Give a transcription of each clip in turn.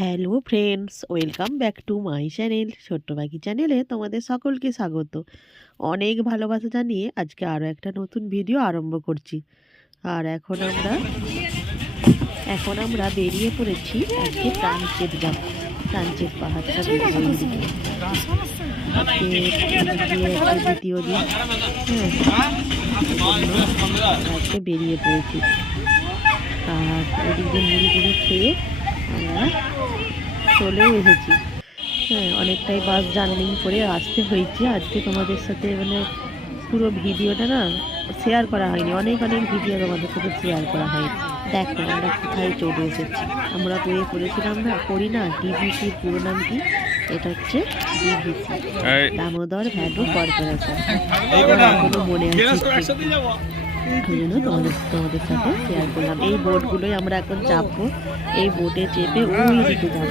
Hello friends, welcome back to my channel ছোট্ট পাখি চ্যানেলে তোমাদের সকলকে স্বাগত। অনেক ভালোবাসা জানিয়ে আজকে আরও একটা নতুন ভিডিও আরম্ভ করছি। আর এখন আমরা এখন আমরা বেরিয়ে পড়েছি আজকে প্রাণচেত যাব প্রাণচেত পাহাড়টা দ্বিতীয় দিন আজকে বেরিয়ে পড়েছি। আর ওদিক মুড়ি টুড়ি খেয়ে আমরা চলেও এসেছি। হ্যাঁ অনেকটাই বাস জার্নি করে আসতে হয়েছে। আজকে তোমাদের সাথে মানে পুরো ভিডিওটা না শেয়ার করা হয়নি। অনেক অনেক ভিডিও তোমাদের সাথে শেয়ার করা হয়নি দেখো আমরা কোথায় চলে এসেছি। আমরা বইয়ে পড়েছিলাম না করি না ডিভিসির পুরো নাম কি? এটা হচ্ছে ডিভিসি দামোদর ভ্যালু কর্পোরেশন। মনে আছে ওই তোমাদের তোমাদের সাথে শেয়ার করলাম। এই বোটগুলোই আমরা এখন চাপবো। এই বোটে চেপে ওই দিকে যাব।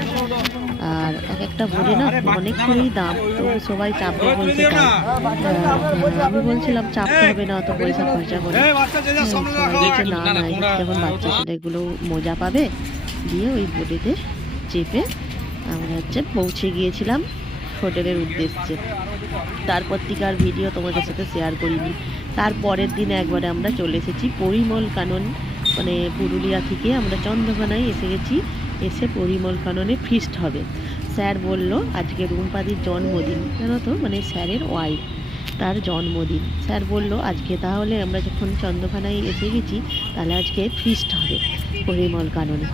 আর এক একটা বোটে না অনেকখানি দাম তো সবাই চাপবে বলছে আমি বলছিলাম চাপতে হবে না অত পয়সা খরচা করে। হ্যাঁ, না না যখন বাচ্চা ছেলেগুলো মজা পাবে। দিয়ে ওই বোটেতে চেপে আমরা হচ্ছে পৌঁছে গিয়েছিলাম হোটেলের উদ্দেশ্যে। তারপর থেকে আর ভিডিও তোমাদের সাথে শেয়ার করিনি। তার পরের দিন একবারে আমরা চলে এসেছি পরিমল কানন মানে পুরুলিয়া থেকে আমরা চন্দ্রকোনায় এসে গেছি, এসে পরিমল কাননে ফিস্ট হবে। স্যার বলল, আজকে রুমপাদির জন্মদিন। জানো তো মানে স্যারের ওয়াইফ তার জন্মদিন। স্যার বলল, আজকে তাহলে আমরা যখন চন্দ্রকোনায় এসে গেছি, তাহলে আজকে ফিস্ট হবে পরিমল কাননে।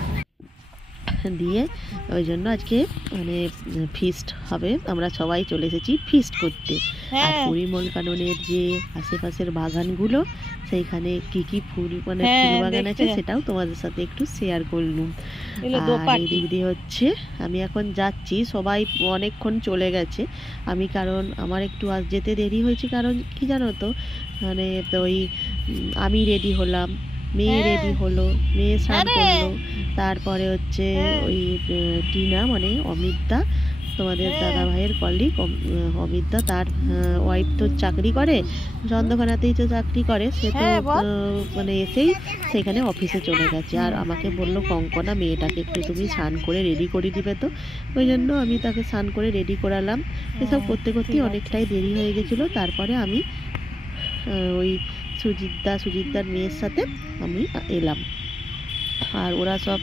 দিয়ে ওই জন্য আজকে মানে ফিস্ট হবে। আমরা সবাই চলে এসেছি ফিস্ট করতে। আর পরিমল কাননের যে আশেপাশের বাগানগুলো সেইখানে কি কি ফুল মানে হ্যাঁ, ফুল বাগান আছে সেটাও তোমাদের সাথে একটু শেয়ার করলুম। আর এদিক দিয়ে হচ্ছে আমি এখন যাচ্ছি। সবাই অনেকক্ষণ চলে গেছে। আমি কারণ আমার একটু আজ যেতে দেরি হয়েছে কারণ কি জানো তো? মানে তো ওই আমি রেডি হলাম। মেয়ে হ্যাঁ। রেডি হলো মেয়ে স্নান। করল তারপরে হচ্ছে হ্যাঁ। ওই টিনা মানে অমিতদা তোমাদের হ্যাঁ। দাদা ভাইয়ের কলিগ অমিতদা তার ওয়াইফ তো চাকরি করে চন্দ্রকোনাতেই তো চাকরি করে সে তো হ্যাঁ, মানে এসেই সেখানে অফিসে চলে গেছে আর আমাকে বলল কঙ্কনা মেয়েটাকে একটু তুমি স্নান করে রেডি করে দিবে তো ওই জন্য আমি তাকে স্নান করে রেডি করালাম এসব করতে করতে অনেকটাই দেরি হয়ে গেছিল তারপরে আমি ওই সুজিতদা সুজিতদার মেয়ের সাথে আমি এলাম। আর ওরা সব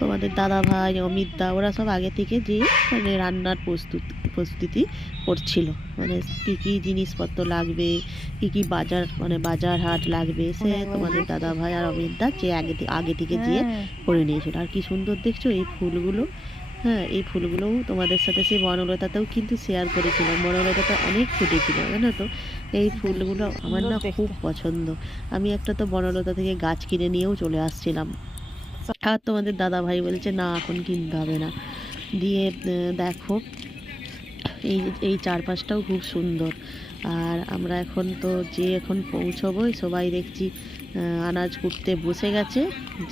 তোমাদের দাদা ভাই অমিত দা ওরা সব আগে থেকে যে মানে রান্নার প্রস্তুত প্রস্তুতি করছিল। মানে কী কী জিনিসপত্র লাগবে কী কী বাজার মানে বাজার হাট লাগবে সে তোমাদের দাদা ভাই আর অমিত দা যে আগে আগে থেকে যেয়ে হ্যাঁ। করে নিয়েছিল। আর কি সুন্দর দেখছ এই ফুলগুলো হ্যাঁ এই ফুলগুলোও তোমাদের সাথে সেই বনলতাতেও কিন্তু শেয়ার করেছিলাম। বনলতাতে অনেক ফুটেছিল জানো তো? এই ফুলগুলো আমার না খুব পছন্দ। আমি একটা তো বনলতা থেকে গাছ কিনে নিয়েও চলে আসছিলাম। আর তোমাদের দাদা ভাই বলছে না এখন কিনতে হবে না। দিয়ে দেখো এই এই চারপাশটাও খুব সুন্দর। আর আমরা এখন তো যে এখন পৌঁছবো সবাই দেখছি আনাজ কুটতে বসে গেছে।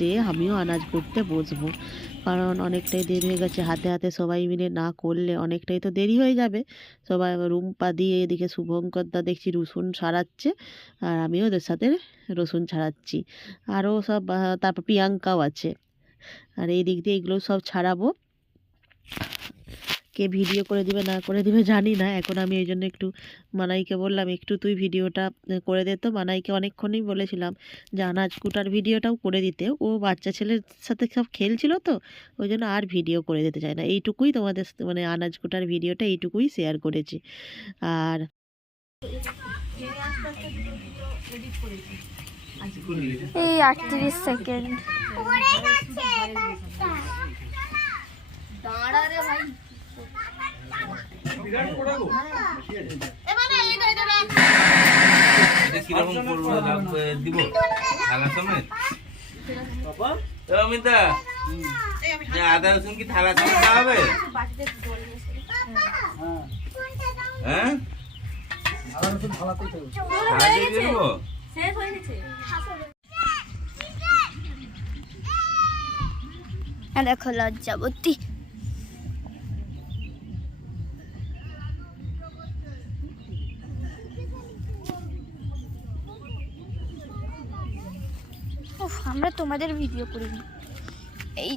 যে আমিও আনাজ কুটতে বসবো। কারণ অনেকটাই দেরি হয়ে গেছে। হাতে হাতে সবাই মিলে না করলে অনেকটাই তো দেরি হয়ে যাবে। সবাই রুম্পা দিয়ে এদিকে শুভঙ্করদা দেখছি রসুন ছাড়াচ্ছে আর আমি ওদের সাথে রসুন ছাড়াচ্ছি। আরও সব তারপর প্রিয়াঙ্কাও আছে। আর এই দিক দিয়ে এগুলো সব ছাড়াবো। কে ভিডিও করে দিবে না করে দিবে জানি না। এখন আমি এই জন্য একটু মানাইকে বললাম একটু তুই ভিডিওটা করে দে। তো মানাইকে অনেকক্ষণই বলেছিলাম যে আনাজ কুটার ভিডিওটাও করে দিতে। ও বাচ্চা ছেলের সাথে সব খেলছিল তো ওই জন্য আর ভিডিও করে দিতে চায় না। এইটুকুই তোমাদের সাথে মানে আনাজ কুটার ভিডিওটা এইটুকুই শেয়ার করেছি। আর এই আটত্রিশ সেকেন্ড। কীরকম করব? দিব? থালা সমেত? অমিতা আদা রসুন কি থালা সমেত হবে? হ্যাঁ? থালা দিয়ে দেবো? দেখো লজ্জাবতী। আমরা তোমাদের ভিডিও করিনি। এই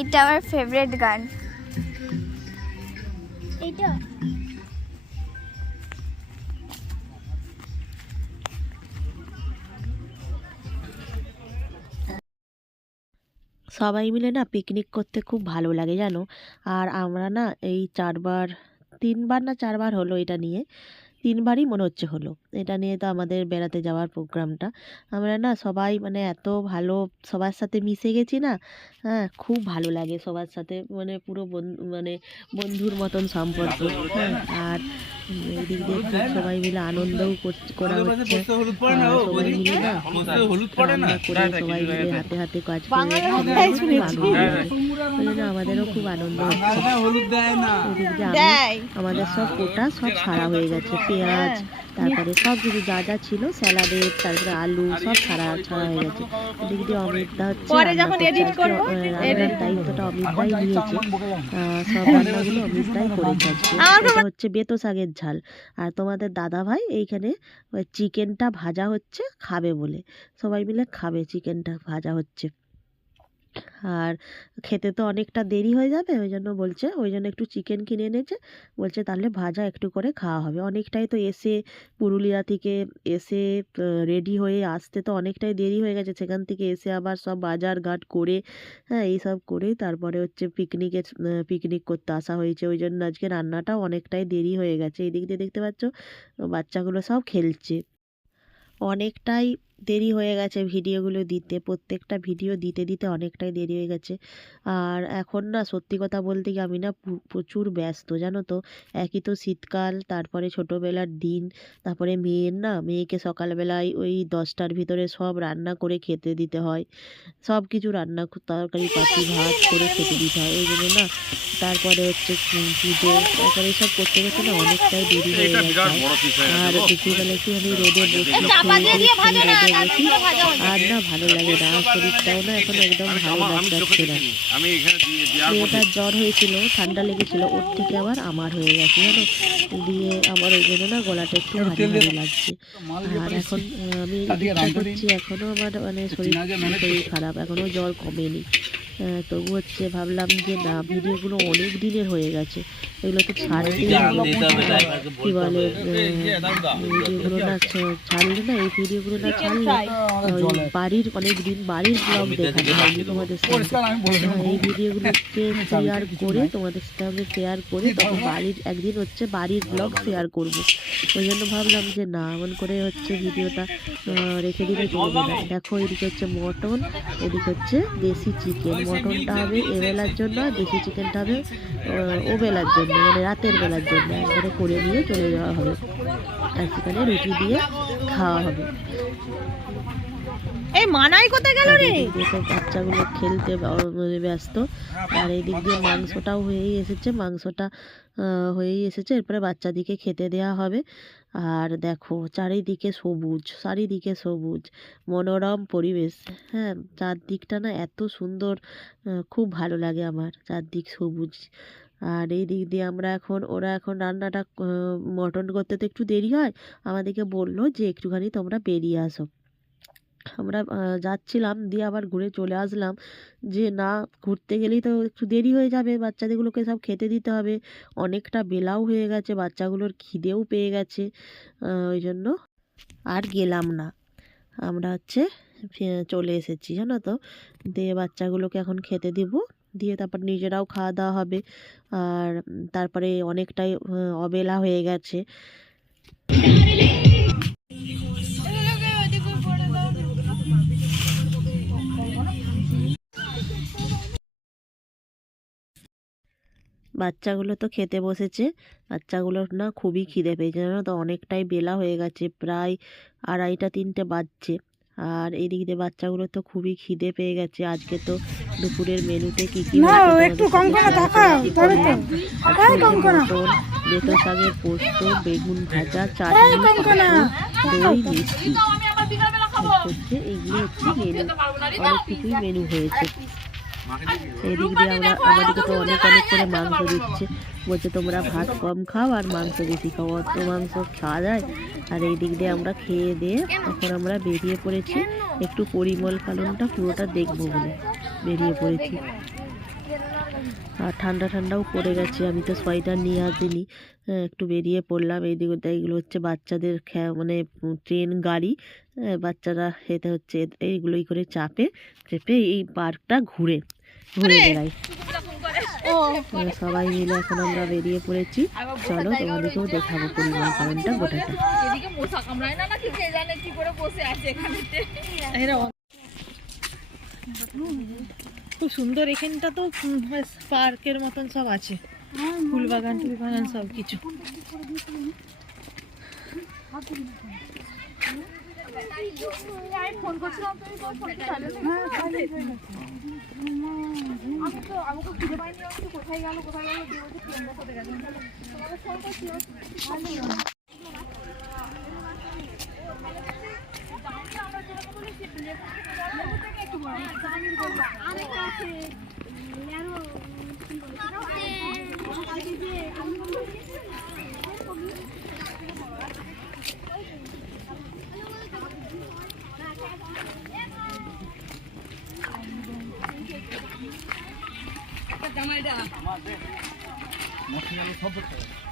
এটা আমার ফেভারিট গান। এইটা। সবাই মিলে না পিকনিক করতে খুব ভালো লাগে জানো। আর আমরা না এই চারবার তিনবার না চারবার হলো এটা নিয়ে। তিনবারই মনে হচ্ছে হলো। এটা নিয়ে তো আমাদের বেড়াতে যাওয়ার প্রোগ্রামটা। আমরা না সবাই মানে এত ভালো সবার সাথে মিশে গেছি না হ্যাঁ খুব ভালো লাগে সবার সাথে মানে পুরো মানে বন্ধুর মতন সম্পর্ক। হ্যাঁ আর এদিক দিয়ে খুব সবাই মিলে আনন্দও করছে- করা হচ্ছে। না আর সবাই মিলে না? হলুদ পড়ে না? রান্না করে সবাই মিলে হাতে হাতে কাজ করে খুব আনন্দ হচ্ছে। আমাদেরও খুব আনন্দ হচ্ছে। হলুদ দেয় না। এদিক দিয়ে আমাদের সব কোটা সব ছাড়া হয়ে গেছে। পেঁয়াজ তারপরে সব কিছু যা যা ছিল স্যালাডের তারপরে আলু সব ছাড়া ছাড়া হয়ে গেছে। এদিক দিয়ে অমিতদা হচ্ছে রান্নার দায়িত্বটা অমিতদাই নিয়েছে। সব রান্নাগুলো অমিতদাই করেছে আজকে এটা হচ্ছে বেতো শাকের ঝাল। আর তোমাদের দাদা ভাই এইখানে ওই চিকেনটা ভাজা হচ্ছে খাবে বলে। সবাই মিলে খাবে চিকেনটা ভাজা হচ্ছে। আর খেতে তো অনেকটা দেরি হয়ে যাবে, ওই জন্য বলছে, ওই জন্য একটু চিকেন কিনে এনেছে, বলছে তাহলে ভাজা একটু করে খাওয়া হবে। অনেকটাই তো এসে পুরুলিয়া থেকে এসে রেডি হয়ে আসতে তো অনেকটাই দেরি হয়ে গেছে, সেখান থেকে এসে আবার সব বাজার ঘাট করে হ্যাঁ এইসব করেই তারপরে হচ্ছে পিকনিকে পিকনিক করতে আসা হয়েছে। ওই জন্য আজকে রান্নাটাও অনেকটাই দেরি হয়ে গেছে। এই দিক দিয়ে দেখতে পাচ্ছ, বাচ্চাগুলো সব খেলছে। অনেকটাই দেরি হয়ে গেছে ভিডিওগুলো দিতে। প্রত্যেকটা ভিডিও দিতে দিতে অনেকটাই দেরি হয়ে গেছে। আর এখন না সত্যি কথা বলতে কি আমি না প্রচুর ব্যস্ত জানো তো? একই তো শীতকাল তারপরে ছোটোবেলার দিন তারপরে মেয়ের না মেয়েকে সকালবেলায় ওই দশটার ভিতরে সব রান্না করে খেতে দিতে হয়। সব কিছু রান্না তরকারি পাতি ভাত করে খেতে দিতে হয়। ওই জন্য না তারপরে হচ্ছে পুজো তারপরে এসব করতে করতে না অনেকটাই দেরি হয়ে গেছে। আর দুপুরবেলা একটু আমি রোদে বসি রোদে আর না ভালো লাগে না শরীরটাও না এখন একদম ভালো লাগছে না আমি এখানে মেয়েটার জ্বর হয়েছিল ঠান্ডা লেগেছিল ওর থেকে আবার আমার হয়ে গেছে জানো? দিয়ে আমার ওই জন্য না গলাটা একটু ভারী ভারী লাগছে। আর এখন আমি করছি এখনও আমার মানে শরীর শরীর খারাপ এখনও জ্বর কমেনি। তবু হচ্ছে ভাবলাম যে না ভিডিওগুলো অনেক দিনের হয়ে গেছে। এগুলো তো ড্রাইভারকে কি বলে ভিডিওগুলো না ছাড়লে না এই ভিডিওগুলো না ছাড়লে বাড়ির অনেক দিন বাড়ির ব্লগ দেখানো হয়নি তোমাদের এই ভিডিওগুলোকে শেয়ার করে তোমাদের সাথে শেয়ার করে তখন বাড়ির একদিন হচ্ছে বাড়ির ব্লগ শেয়ার করব। ওই জন্য ভাবলাম যে না এমন করে হচ্ছে ভিডিওটা রেখে দিলে চলবে না। দেখো এদিকে হচ্ছে মটন এদিকে হচ্ছে দেশি চিকেন মটনটা হবে এবেলার জন্য আর দেশি চিকেনটা হবে আহ, ও বেলার জন্য মানে রাতের বেলার জন্য একবারে করে নিয়ে চলে যাওয়া হবে। আর সেখানে রুটি দিয়ে খাওয়া হবে। এই মানাই কোথায় গেল রে? এদিক বাচ্চাগুলো খেলতে ব্যস্ত। আর এই দিক দিয়ে মাংসটাও হয়েই এসেছে মাংসটা হয়েই এসেছে। এরপরে বাচ্চাদিকে খেতে দেওয়া হবে। আর দেখো চারিদিকে সবুজ চারিদিকে সবুজ মনোরম পরিবেশ। হ্যাঁ চারদিকটা না এত সুন্দর খুব ভালো লাগে আমার। চারদিক সবুজ। আর এই দিক দিয়ে আমরা এখন, ওরা এখন রান্নাটা মটন করতে তো একটু দেরি হয়, আমাদেরকে বলল যে একটুখানি তোমরা বেরিয়ে আসো। আমরা যাচ্ছিলাম, দিয়ে আবার ঘুরে চলে আসলাম, যে না, ঘুরতে গেলেই তো একটু দেরি হয়ে যাবে, বাচ্চাদেরগুলোকে সব খেতে দিতে হবে। অনেকটা বেলাও হয়ে গেছে, বাচ্চাগুলোর খিদেও পেয়ে গেছে ওই জন্য আর গেলাম না। আমরা হচ্ছে চলে এসেছি, জানো তো? দিয়ে বাচ্চাগুলোকে এখন খেতে দিব। দিয়ে তারপর নিজেরাও খাওয়া দাওয়া হবে। আর তারপরে অনেকটাই অবেলা হয়ে গেছে। বাচ্চাগুলো তো খেতে বসেছে। বাচ্চাগুলোর না খুবই খিদে পেয়েছে। জানো তো, অনেকটাই বেলা হয়ে গেছে, প্রায় আড়াইটা, তিনটে বাজছে। আর এদিক দিয়ে বাচ্চাগুলো তো খুবই খিদে পেয়ে গেছে। আজকে তো দুপুরের মেনুতে কি কি না, একটু কঙ্কনা সাথে তবে তো। এই। মটন, বেতো শাকের পোস্ত বেগুন ভাজা চাটনি দই মিষ্টি। হচ্ছে এইগুলো হচ্ছে মেনু অনেক কিছুই মেনু হয়েছে। এদিক দিয়ে আমরা আমাদেরকে তো অনেক অনেক করে মাংস দিচ্ছে। বলছে তোমরা ভাত কম খাও আর মাংস বেশি খাও অত মাংস খাওয়া যায়? আর এই দিক দিয়ে আমরা খেয়ে দিয়ে এখন আমরা বেরিয়ে পড়েছি। একটু পরিমল কালনটা পুরোটা দেখব বলে। বেরিয়ে পড়েছি। আর ঠান্ডা ঠান্ডাও পড়ে গেছে আমি তো সোয়েটার নিয়ে আসিনি। হ্যাঁ, একটু বেরিয়ে পড়লাম এইদিক এইগুলো হচ্ছে বাচ্চাদের খে মানে ট্রেন গাড়ি হ্যাঁ, বাচ্চারা এতে হচ্ছে এইগুলোই করে চাপে চেপে এই পার্কটা ঘুরে ঘুরে বেড়াই। সবাই মিলে এখন আমরা বেরিয়ে পড়েছি। চলো তোমাদেরকেও দেখাবো পরিমাণ কারণটা গোটাটা। খুব সুন্দর, এখানটা তো পার্কের মতন সব আছে। ফুল বাগান, টুল বাগান, সব কিছু। কোথায় গেল কোথায় গেল দিয়ে বলছে ট্রেনটা কোথায় গেল তোমাকে ফোন করছিলাম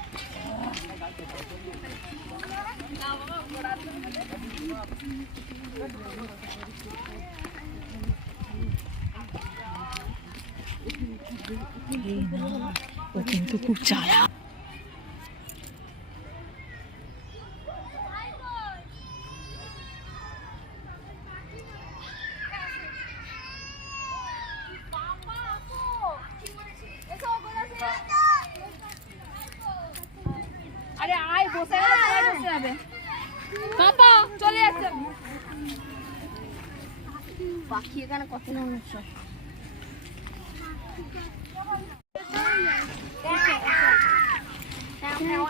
ও কিন্তু খুব চালা আরে আয় বসে বসে যাবে। পাপা চলে যাচ্ছে। পাখি এখানে কত মানুষ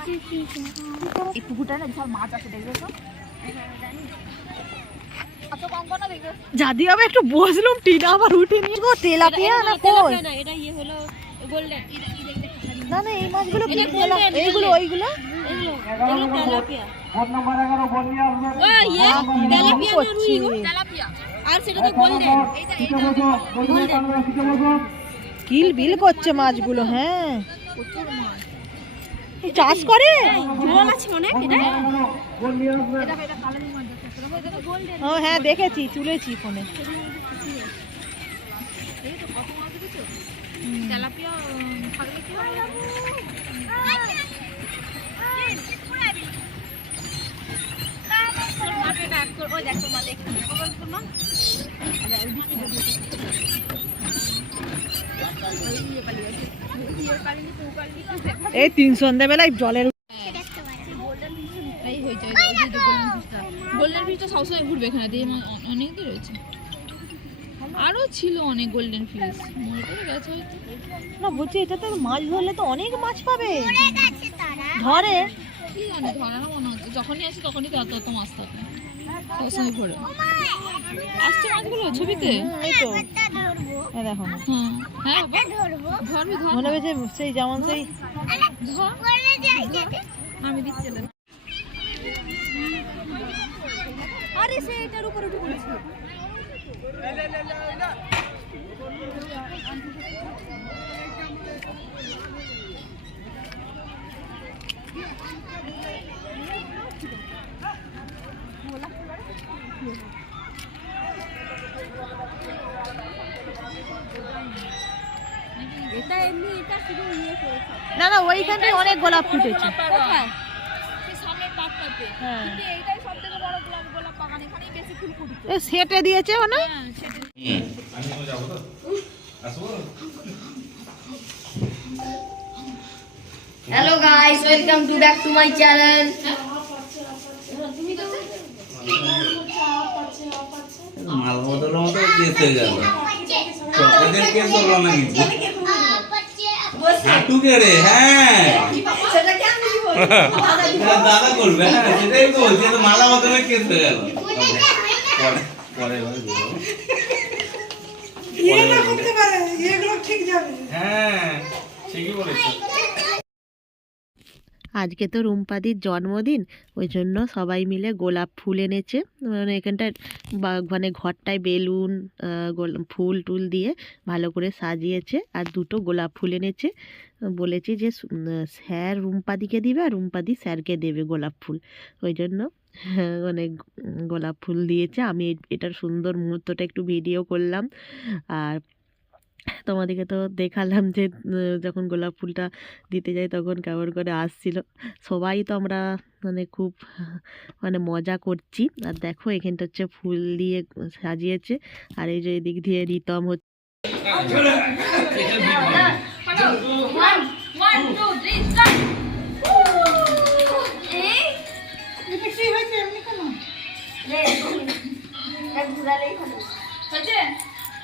এই পুকুরটা না বিশাল মাছ আছে দেখবে তো? আচ্ছা না দেখবে। যদি আমি একটু বসলাম টিনা আবার উঠে নিয়ে গো তেলাপিয়া না কই না না এই মাছগুলো কি তেলা এইগুলো ওইগুলো? তেলাপিয়া। আর সেটা তো গোল্ডেন। এইটা এইটা কিল বিল করছে মাছগুলো হ্যাঁ। চাষ করে? অনেক ও হ্যাঁ দেখেছি তুলেছি ফোনে। দেখো এই তিন সন্ধ্যাবেলায় জলের গোল্ডেন ফিশটা সবসময় ঘুরবে এখানে দিয়ে অনেক রয়েছে। আরও ছিল অনেক গোল্ডেন ফিশ মরে টরে গেছে হয়তো। না বলছি এটাতে মাছ ধরলে তো অনেক মাছ পাবে। ধরে। কি জানি ধরে না মনে হচ্ছে। যখনই আসি তখনই তো এত এত মাছ থাকে। সবসময় আসছে মাছগুলো ছবিতে? এই তো। দেখো। হ্যাঁ হ্যাঁ ধরবি। সেই যেমন সেই আমি দিচ্ছি। আরে এটার উপরে উঠে পড়েছে এটা এমনি এটা শুধু ইয়ে করেছে না না ওইখানটায় অনেক গোলাপ ফুটেছে। কোথায়? হ্যাঁ। কিন্তু এইটাই সব থেকে বড় গোলাপ গোলাপ বাগান এখানেই বেশি ফুল ফুটছে। এ সেটে দিয়েছে মানে হ্যাঁ hello guys welcome to back to my channel মাল বদলের মতো কেস গেল চকলেটের কেস হলো না কিছু হাঁটু কেড়ে হ্যাঁ এটা দাদা করবে হ্যাঁ সেটাই তো বলছি তো মালা বদলের কেস হয়ে গেল পরে পরে এবারে বলব। হ্যাঁ ঠিকই বলেছ আজকে তো রুম্পাদির জন্মদিন ওই জন্য সবাই মিলে গোলাপ ফুল এনেছে। মানে এখানটায় বা মানে ঘরটায় বেলুন ফুল টুল দিয়ে ভালো করে সাজিয়েছে আর দুটো গোলাপ ফুল এনেছে। বলেছি যে স্যার রুম্পাদিকে দিবে আর রুম্পাদি স্যারকে দেবে গোলাপ ফুল। ওই জন্য হ্যাঁ, অনেক গোলাপ ফুল দিয়েছে। আমি এটার সুন্দর মুহূর্তটা একটু ভিডিও করলাম। আর তোমাদেরকে তো দেখালাম যে যখন গোলাপ ফুলটা দিতে যাই তখন কেমন করে আসছিল। সবাই তো আমরা মানে খুব মানে মজা করছি। আর দেখো এখানটা হচ্ছে ফুল দিয়ে সাজিয়েছে। আর এই যে এদিক দিয়ে রিতম হচ্ছে। আটা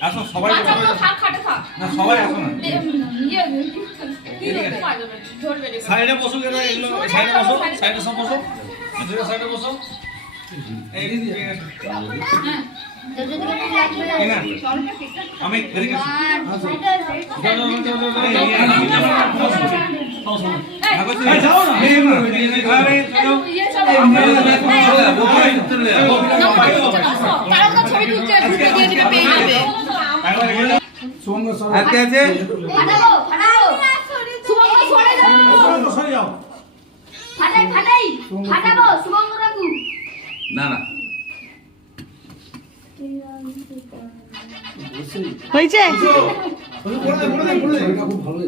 আসো। সবাই আচ্ছা না সবাই আসো না ইয়ে সাইডে বসো সাইডে বসো সাইডে সব বসো সাইডে বসো আমি যাও, না। এই না, এই, এই, আরে, যাও। ইয়ে সব চলে তারা তো ছবি তুলতে তুলতে দিয়ে দিবে পেয়ে যাবে আর কে আছে ফাটাবো ফাটাবো শুভঙ্গ সরে যাও সরে যাও ফাটাই ফাটাই ফাটাবো শুভঙ্গ রাখু না না। হয়েছে?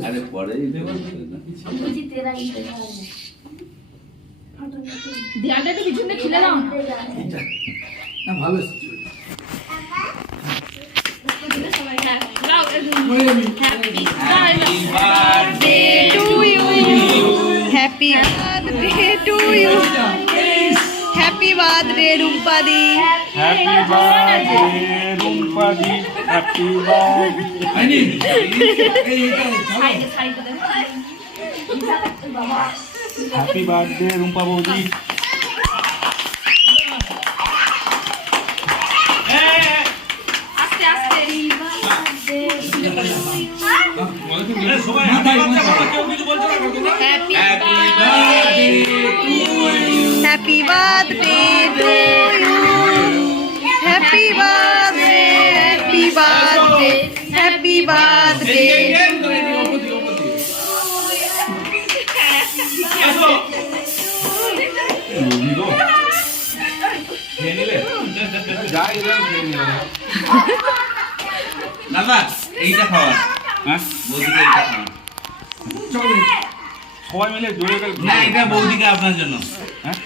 আরে পরে দেয়ালটা একটু পিছনে ঠেলে দাও না। happy. Birthday to you. Happy birthday to you. Happy birthday, Rumpadi. Happy birthday, Rumpadi. Happy birthday. Happy birthday, Rumpa Boji. Happy birthday কেউ কিছু বলছো না তোমরা happy happy birthday to you happy birthday happy birthday happy birthday আসো রুমিদো খেয়ে নিলে যাই খেয়ে নিলাম দাদা এইটা খাওয়া হ্যাঁ বৌদিকে সবাই মিলে জোরে না এটা বৌদিকে আপনার জন্য। হ্যাঁ?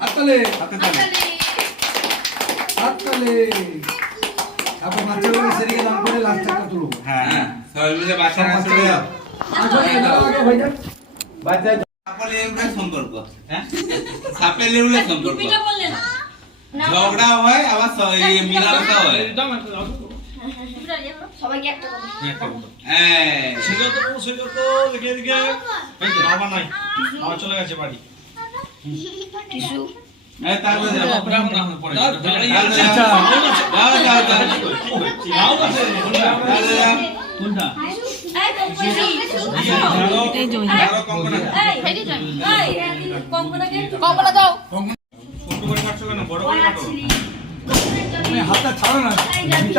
হাততালে। হাতে হাততালে। তারপর বাচ্চাগুলো সেদিকে দান করে লাস্ট একটা তুলবো। হ্যাঁ। হ্যাঁ সবাই মিলে বাচ্চারা চলে যাও। বাচ্চা সাপের লেবুর সম্পর্ক হ্যাঁ? সাপের লেবুর সম্পর্ক। ঝগড়া হয় আবার মিলামেশা হয় সবাইকে একটা তো তো দেখে বাবা নাই বাবা চলে গেছে বাড়ি যাও। যাও। যাও, যাও, যাও। যাও। কোনটা কঙ্কনা। হেডি হাতটা ছাড়ো না।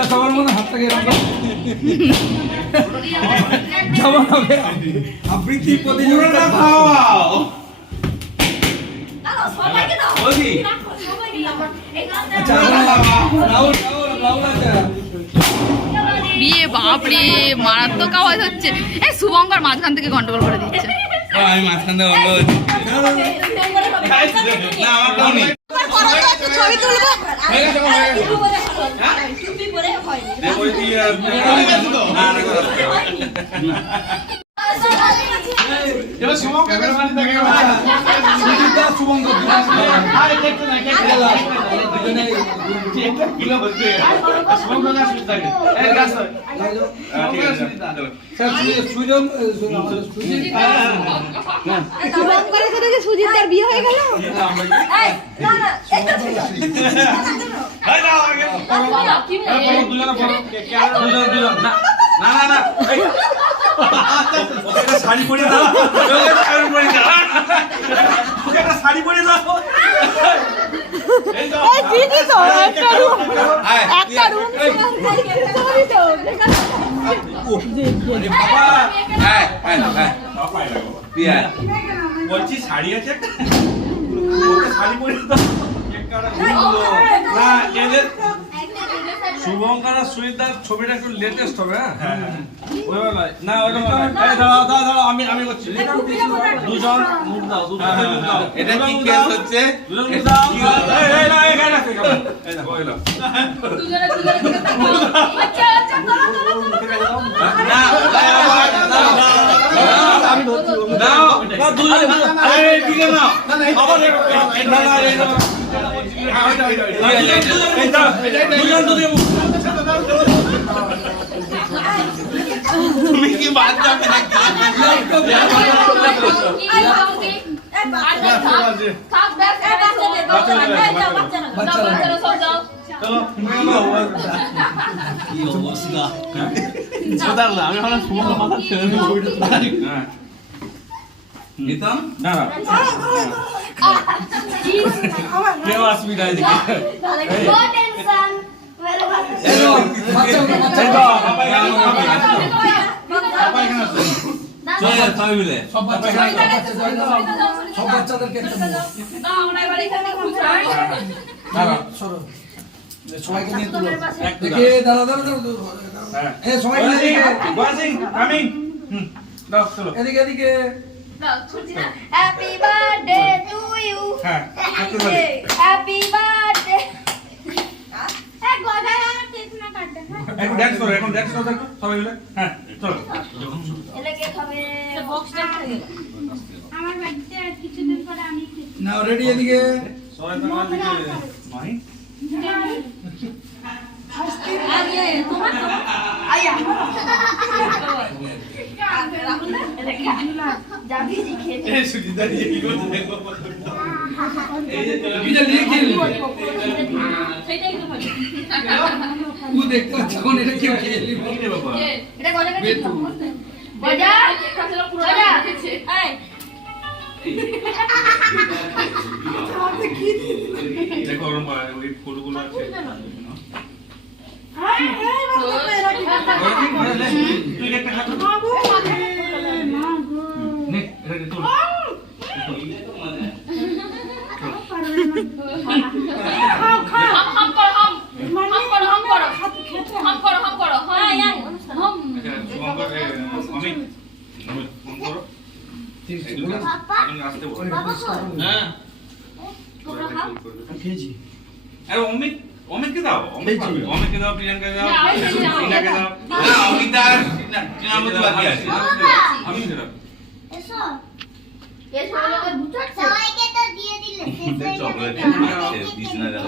সবার মনে হাতটাকে যেমন হবে আবৃত্তি প্রতিযোগিতা। খাওয়াও। আচ্ছা বিয়ে বাপরে মারাত্মক আওয়াজ হচ্ছে। এই শুভঙ্কর মাঝখান থেকে গন্ডগোল করে দিচ্ছে। আমি মাঝখান থেকে অন্ধ ছবি তুলবো? হয়ে গেছে হয়ে এবার সুজিতা শুভঙ্কর আরে দেখতে না দেখতে না এটা কিলো হচ্ছে শুভ না সুবিধা এই গাছ ঠিক আছে স্যার সুজন এ, সু- সুজিত শুভঙ্করের সাথে যে সুজিতার বিয়ে হয়ে গেল এই দুজন দুজন না না না না ওকে একটা শাড়ি পরিয়ে দাও ওকে একটা শাড়ি পরিয়ে দাও ওকে একটা শাড়ি পরিয়ে দাও এই দিদি তো একটা রুম একটা রুম। বলছি শাড়ি আছে শাড়ি পরিয়ে দাও না শুভঙ্কর আর সুইদার ছবিটা একটু লেটেস্ট হবে হ্যাঁ না দাঁড়াও দাঁড়াও আমি আমি করছি দুজন মুখ দাও দুজন এটা কি কেস হচ্ছে দুজন দাও এই না এই না, না না তুমি কি বাদ যাবে নাকি? চলো হ্যাঁ গীতম? না না কেউ আসবি না এদিকে। সব বাচ্চাদেরকে। সবাইকে নিয়ে তুলো দেখে দাঁড়া দাঁড়া দাঁড়া দাঁড়া। হ্যাঁ। এ সবাই মিলে ওয়াসিং, এদিকে। এদিকে হ্যাঁ, না এখন dance করো, এখন dance করো দেখো, সবাই মিলে। হ্যাঁ, চলো। এলে কে খাবে? বক্সটা আমার বাড়িতে আর কিছুদিন পরে আমি খেতে নাও রেডি এদিকে। সবাই তো আমার দিকে। মাহি? এটা কেউ খেয়ে। বাবা? দেখো ওই ফুলগুলো আছে। আসতে বলো। হ্যাঁ। খেয়েছি। আরে অমিত অমিতকে দাও। অমিতকে দাও প্রিয়াঙ্কা দাও টিনাকে দাও না, অমিতা। আর টিনার মধ্যে বাকি আছে। আমি দাও এসো। এসো লোকে বুঝাচ্ছে সবাইকে তো দিয়ে দিলে। শেষ যাবে চকলেট দিস না দাও।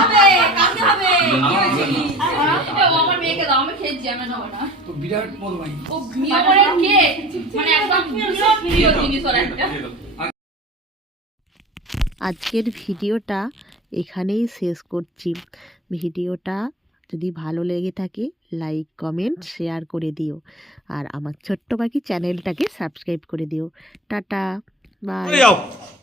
হবে কাকে হবে। এটা ও আমার মেয়েকে দাও আমি খেয়েছি আমি নেব না। তো বিরাট বদমাই ও বিয়ে কে? মানে একদম প্রিয় জিনিস ওর একটা। আজকের ভিডিওটা এখানেই শেষ করছি। ভিডিওটা যদি ভালো লেগে থাকে লাইক কমেন্ট শেয়ার করে দিও। আর আমার ছোট্ট পাখি চ্যানেলটাকে সাবস্ক্রাইব করে দিও। টাটা বাই যাও।